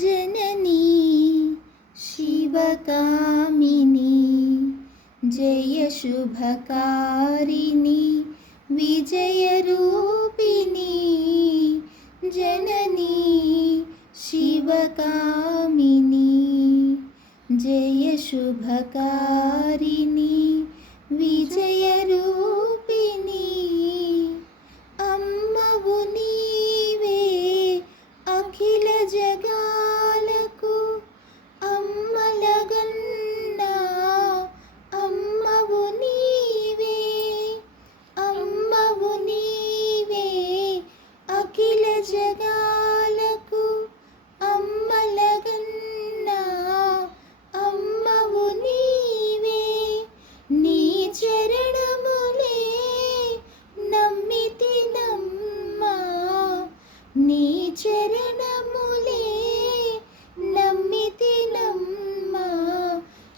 जननी शिवकामिनी जय शुभकारिणी विजयरूपिणी जननी शिवकामिनी जय शुभकारिणी विजयरूपिणी अम्मवु नीवे अखिल जगालकु अम्मलगन्ना अम्मवु नीवे अखिल जगालकु अम्मलगन्ना अम्मवु नीवे नी चरणमुले नम्मितिनम्मा नी चरणमुले नम्मितिनम्मा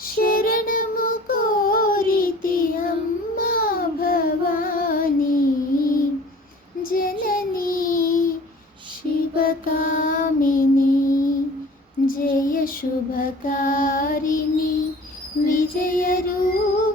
शरणमु कोरिति अम्मा भवानी जननी शिवकामिनी जय शुभकारिणी विजयरूपिणी।